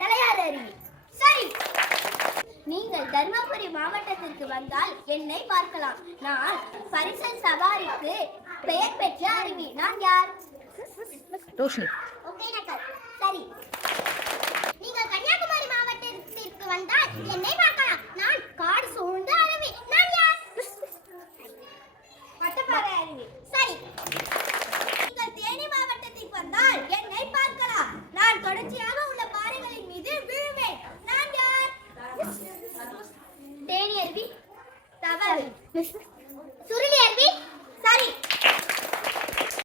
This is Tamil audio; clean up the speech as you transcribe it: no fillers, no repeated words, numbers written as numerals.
தலையாறு அருவி. சரி. நீங்கள் தர்மபுரி மாவட்டத்திற்கு வந்தால் என்னை பார்க்கலாம். நான் பரிசல் சவாரிக்கு பெயர் பெற்ற அருவி. நான் யார்? ஒகேனக்கல். சரி. நீங்கள் கன்னியாகுமரி மாவட்டத்திற்கு வந்தால் என்னை பார்க்கலாம். நான் காடு சூழ்ந்த அருவி. நான் யார்? வட்டப்பாறை அருவி.